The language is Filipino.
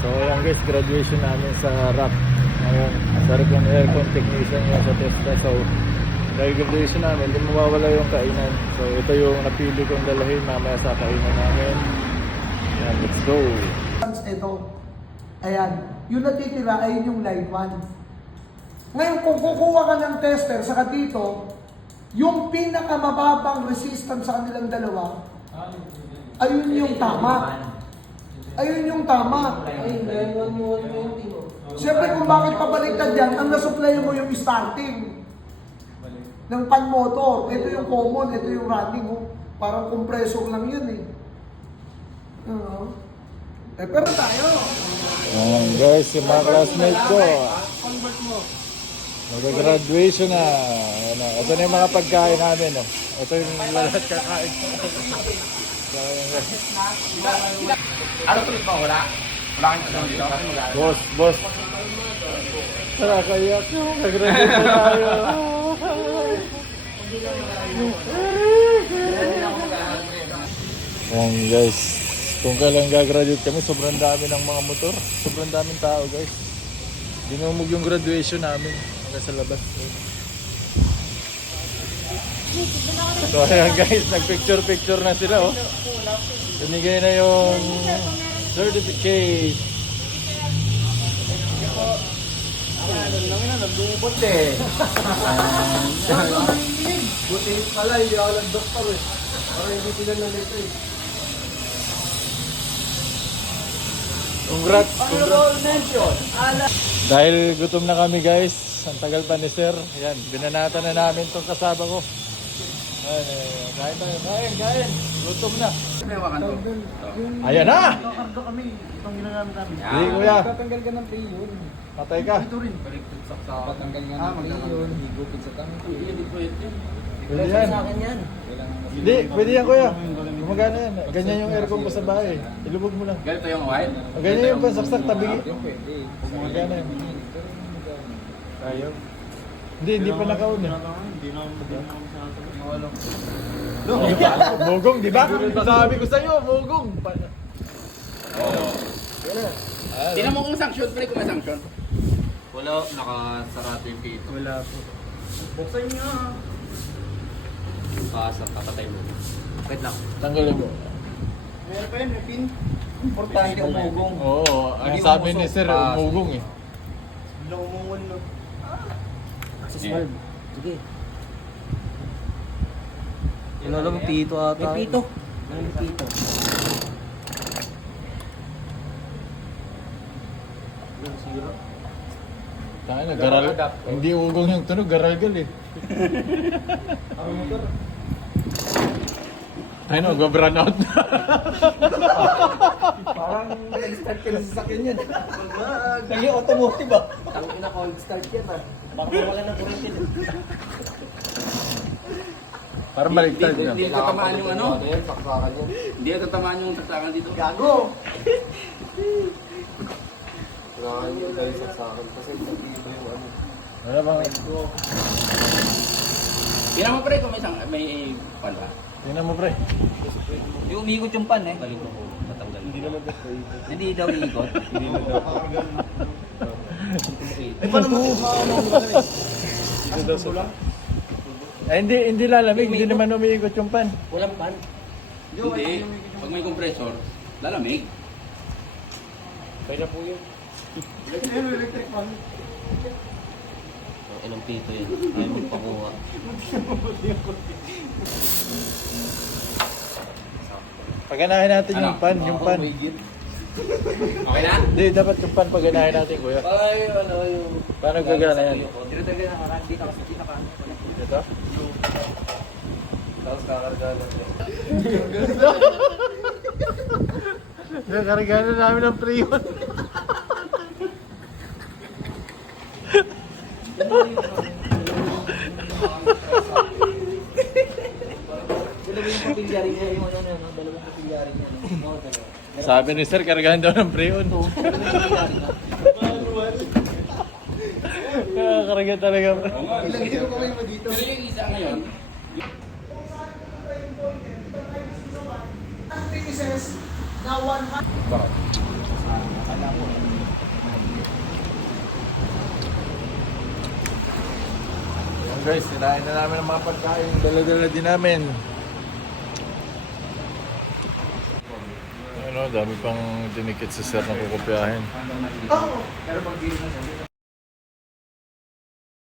So ayan guys, graduation namin sa RAP. Ngayon, sarap yung aircon technician nga sa TESDA. So dahil graduation namin, hindi mawawala yung kainan. So ito yung napili kong dalahin mamaya sa kainan namin. Ayan, let's go. Ito, ayan, yung natitira ay yung live one. Ngayon, kung kukuha ka ng tester saka dito, yung pinakamababang resistance sa kanilang dalawa, ayun yung tama. Ayun yung tama. Siyempre kung bakit pabaliktad yan, ang nasupply mo yung starting ng pan motor. Ito yung common, ito yung running. Oh. Parang compressor lang yun eh. Pero tayo. Ayan guys, yung mga classmates ko. Convert mo. Mag-graduation na. Ayan, na. Ito na yung mga pagkain namin. Oh. Ito yung lahat kakain. Ano tuloy ba? Wala? Wala kang kasama dito? Boss. Tara, kayak nyo. Mag-graduation tayo. Ayan guys. Kung kailan gagraduate kami, sobrang dami ng mga motor. Sobrang daming tao guys. Dinumog yung graduation namin hanggang sa labas. So ayan guys, nagpicture na sila oh. Binigay na yung certificate. Nagbubot eh. Buti pala, hindi ako nag-doktor eh. Parang hindi sila nalito eh. Congrats. Dahil gutom na kami guys, ang tagal pa ni sir. Ayan, binanata na namin itong kasama ko. Ayan, kain. Gutom na. Ayan na! Kakardo kami, itong ginagamit namin. Hindi kuya, Tatanggal ka ng priyon. patay ka. Ito rin. Patanggal nga ng priyon, higupin sa tanong. Pwede yan. Hindi, pwede yan kuya. Gumagana yan. Ganyan yung aircon ko sa bahay. Ilubog mo lang. Ganito yung white? Ganyan yung pansaksak, tabi. Pwede. Gumagana yan. Ayaw. Hindi pa nakaon eh. Bugong, di ba? Sabi ko sa'yo, bugong. Tingnan mo kung sanction, pre, kung may sanction. Wala, nakasarado yung pito. Wala po. Buksan niya. Pasok, kapatay mo. Wait lang. Tanggalin mo. Meron pa yun, may pin. Importante umugong. Oo, ang Hindi sabi ni umusok. sir, umugong eh. Hindi umungol, no? Access Yeah. valve. Sige. Ano lang, pito ata. May pito. May pito. Tayo na, garal. Hindi ugong yung tunog, garalgal eh. Ay no, go-brown out na. Parang nag-start ka na sa sakyan yan. Naging automotive ah. Tangin na cold start yan ah. Baka wala na kurente. Parang baliktad na. Hindi tatamaan yung ano? Yan, saksakan yan. Hindi tatamaan yung saksakan dito. Gago! Kailangan nyo tayo saksakan kasi dito yung ano. Wala bang... Tingnan mo, pre, kung may pan ba? Tingnan mo pre. Yung umiikot yung pan eh. Balik mo ko, matanggal. Hindi daw iikot. Hindi na daw. Eh, paano mo? Dito daw sa... Ay, hindi lalamig, hindi naman umiikot yung pan. Walang pan. Hindi. Pag may compressor, lalamig. Kaya na po yun. Electric fan. Ilang pito yan. Ayaw magpakuha. Paganahin natin Ano? yung pan, yung pan. Okay na? Hindi, dapat yung pan paganahin natin kuya. Ay, ano yung... Paano gagana yan? Tinatagay na ka, hindi na kasi hindi na ka. Dito? Tapos kakarga lang yan. Nakarigano namin ng priyon. Dalawang kapilyari niya yung ano, dalawang kapilyari niya. Sabi ni sir, kargahan daw ng priyon. Nakakarigan talaga. Ilang kilo kami mo dito? Pero yung isa ngayon, Pieces na 100. akala mo, guys, sinain na namin ang mga pagkain. Dala-dala din namin. Ano, dami pang dinikit sa sir na kukopyahin. Oo. Pero pag